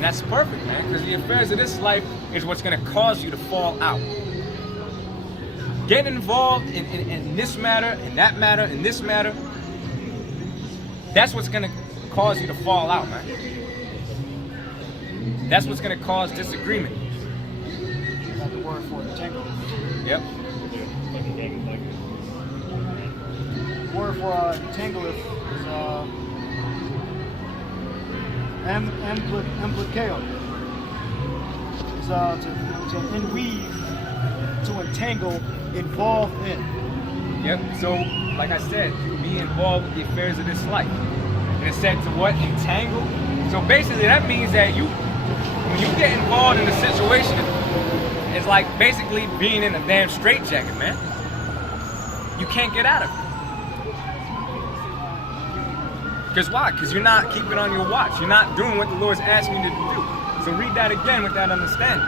And that's perfect, man, because the affairs of this life is what's going to cause you to fall out. Getting involved in this matter, and that matter, and this matter, that's what's going to cause you to fall out, man. That's what's going to cause disagreement. Got the word for it, tangle. Yep. The word for tangle is implicale. It's to enweave, to entangle, involve in. Yep. So, like I said, be involved with the affairs of this life. And it said to what? Entangle. So basically, that means that when you get involved in a situation, it's like basically being in a damn straitjacket, man. You can't get out of it. Because why? Because you're not keeping on your watch. You're not doing what the Lord's asking you to do. So read that again with that understanding.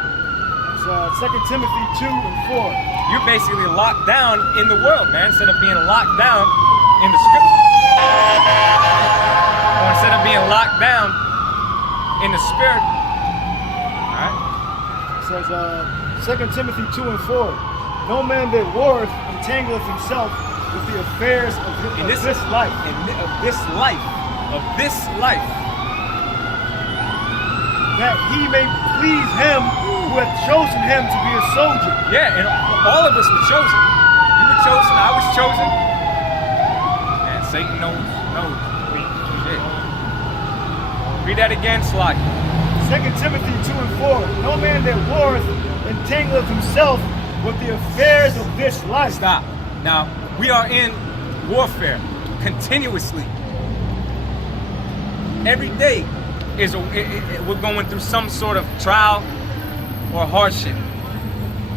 It's 2 Timothy 2 and 4. You're basically locked down in the world, man, instead of being locked down in the scriptures. Or instead of being locked down in the spirit. Alright? It says 2 Timothy 2 and 4. No man that warreth entangleth himself with the affairs of this life. Of this life. That he may please him who hath chosen him to be a soldier. Yeah, and all of us were chosen. You were chosen, I was chosen. And Satan knows. Shit. Read that again, Slide. 2 Timothy 2 and 4. No man that warreth entangleth himself with the affairs of this life. Stop. Now, we are in warfare continuously. Every day we're going through some sort of trial or hardship.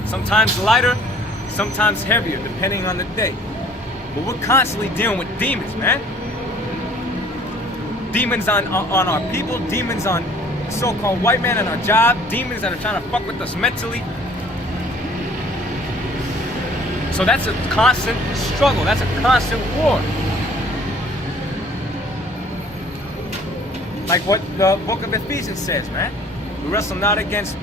Sometimes lighter, sometimes heavier, depending on the day. But we're constantly dealing with demons, man. Demons on our people, demons on the so-called white man on our job, demons that are trying to fuck with us mentally. So that's a constant struggle. That's a constant war. Like what the book of Ephesians says, man. We wrestle not against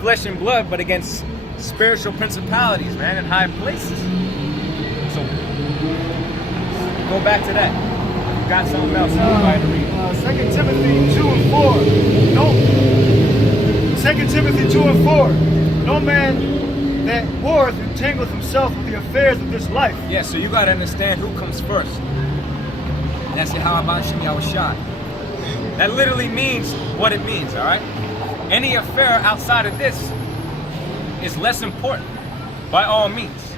flesh and blood, but against spiritual principalities, man, in high places. So go back to that. You got something else to read. 2 Timothy 2 and 4. No. 2 Timothy 2 and 4. No man that warreth entangleth himself with the affairs of this life. Yeah, so you got to understand who comes first. And that's how about Shimi Awashad. That literally means what it means, all right? Any affair outside of this is less important, by all means.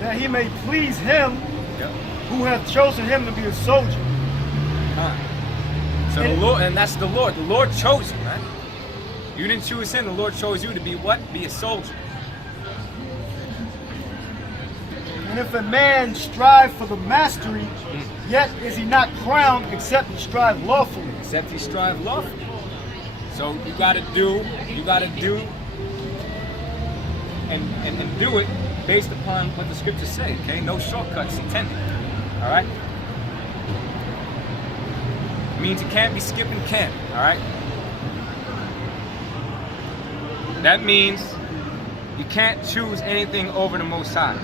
That he may please him who hath chosen him to be a soldier. So the Lord, and that's the Lord. The Lord chose you, right? You didn't choose him. The Lord chose you to be what? Be a soldier. And if a man strive for the mastery, yet is he not crowned except he strive lawfully. Except he strive lawfully. So you gotta do, and do it based upon what the scriptures say, okay? No shortcuts intended. Alright? It means you can't be skipping camp, alright? That means you can't choose anything over the Most High.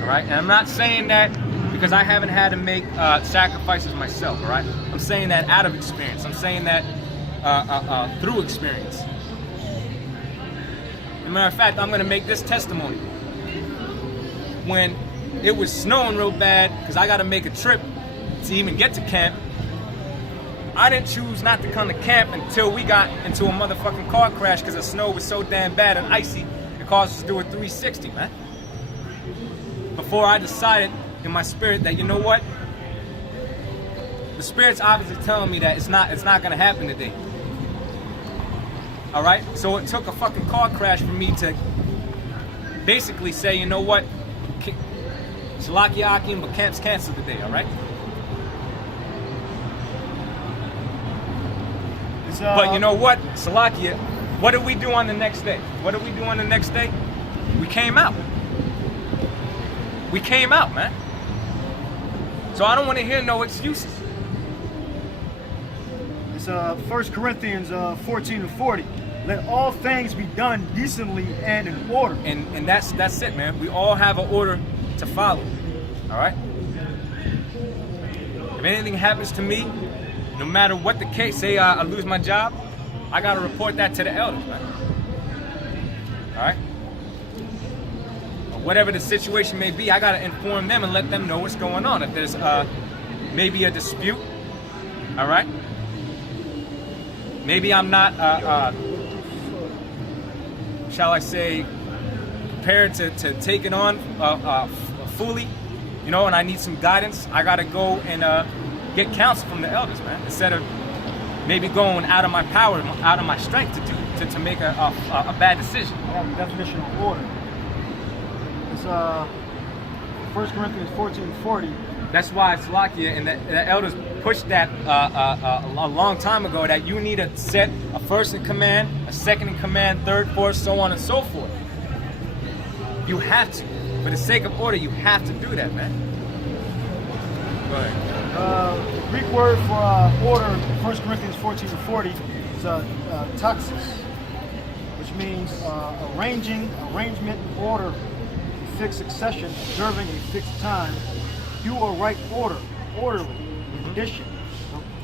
Alright? And I'm not saying that because I haven't had to make sacrifices myself, alright? I'm saying that out of experience. I'm saying that through experience. As a matter of fact, I'm going to make this testimony. When it was snowing real bad, because I got to make a trip to even get to camp, I didn't choose not to come to camp until we got into a motherfucking car crash because the snow was so damn bad and icy, it caused us to do a 360, man. Before I decided in my spirit that, you know what? The Spirit's obviously telling me that it's not going to happen today. Alright? So it took a fucking car crash for me to basically say, you know what? Shalakia Akim, but camp's canceled today, alright? But you know what? Salakia, what did we do on the next day? What did we do on the next day? We came out. We came out, man. So I don't want to hear no excuses. It's 1 Corinthians 14:40. Let all things be done decently and in order. And that's it, man. We all have an order to follow. All right? If anything happens to me, no matter what the case, say I lose my job, I got to report that to the elders, man. All right? Or whatever the situation may be, I got to inform them and let them know what's going on. If there's maybe a dispute, all right? Maybe I'm not, shall I say, prepared to take it on fully, you know, and I need some guidance. I got to go and get counsel from the elders, man, instead of maybe going out of my power, out of my strength to make a bad decision. I have a definition of order. It's 1 Corinthians 14:40. That's why it's Salakia, and the elders pushed that a long time ago, that you need to set a first in command, a second in command, third, fourth, so on and so forth. You have to. For the sake of order, you have to do that, man. Go ahead. The Greek word for order, 1 Corinthians 14:40, is taxis, which means arrangement, order, in fixed succession, observing a fixed time, due or right order, orderly, condition,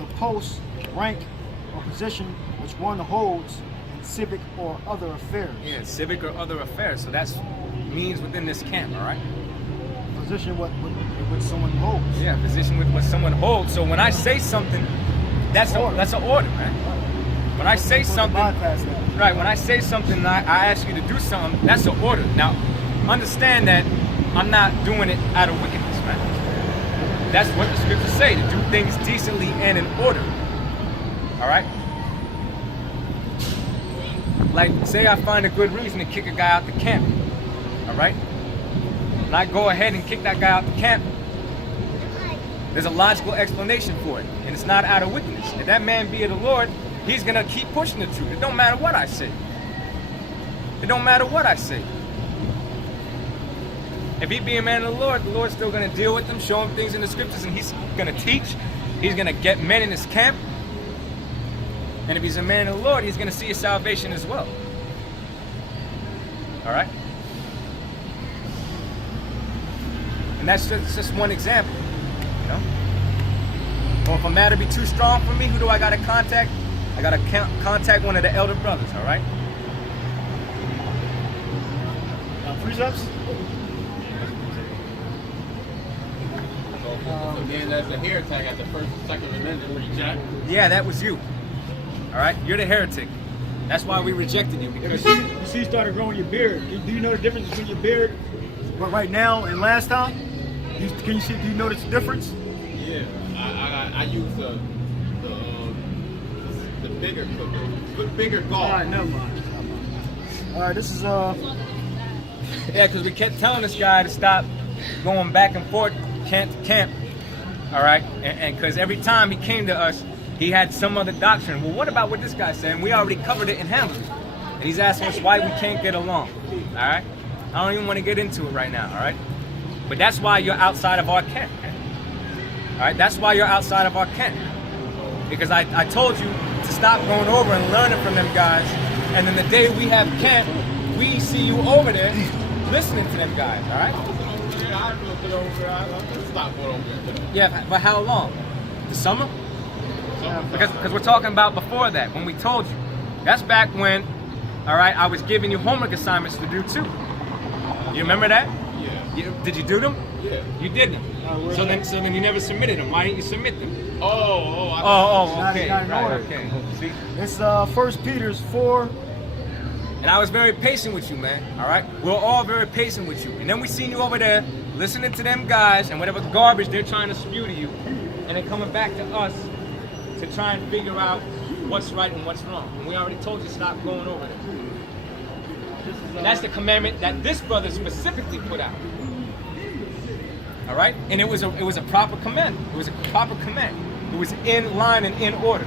the post, rank, or position which one holds in civic or other affairs. Yeah, civic or other affairs. So that's means within this camp, all right? Position what someone holds. Yeah, position with what someone holds. So when I say something, that's an order, man. When I say something, right? When I say something, I ask you to do something. That's an order. Now, understand that I'm not doing it out of wickedness, man. That's what the scriptures say, to do things decently and in order. All right? Like, say I find a good reason to kick a guy out the camp. All right? And I go ahead and kick that guy out the camp. There's a logical explanation for it. And it's not out of wickedness. If that man be of the Lord, he's going to keep pushing the truth. It don't matter what I say. It don't matter what I say. If he be a man of the Lord's still going to deal with him, show him things in the scriptures, and he's going to teach. He's going to get men in his camp. And if he's a man of the Lord, he's going to see his salvation as well. All right? And that's just one example, you know? Or if a matter be too strong for me, who do I got to contact? I got to contact one of the elder brothers, all right? Precepts? So then that's a heretic at the first, second amendment, reject. Yeah, that was you. All right? You're the heretic. That's why we rejected you. Because you see you started growing your beard. Do you know the difference between your beard right now and last time? Do you notice the difference? Yeah, I use the bigger gauze. All right, never mind. All right, this is yeah, because we kept telling this guy to stop going back and forth, camp to camp. All right, and because every time he came to us, he had some other doctrine. Well, what about what this guy said? And we already covered it and handled it. And he's asking us why we can't get along. All right, I don't even want to get into it right now. All right, but that's why you're outside of our camp. All right, that's why you're outside of our camp. Because I told you to stop going over and learning from them guys. And then the day we have camp, we see you over there listening to them guys. All right. Yeah, but how long? The summer? Because we're talking about before that, when we told you. That's back when, all right, I was giving you homework assignments to do too. You remember that? Yeah. Did you do them? Yeah. You did them. So then you never submitted them. Why didn't you submit them? Okay. Right, okay. See? It's 1 Peter 4. And I was very patient with you, man. All right? We're all very patient with you. And then we seen you over there listening to them guys and whatever garbage they're trying to spew to you. And then coming back to us to try and figure out what's right and what's wrong. And we already told you stop going over there. And that's the commandment that this brother specifically put out. All right? And it was a proper command. It was a proper command. It was in line and in order.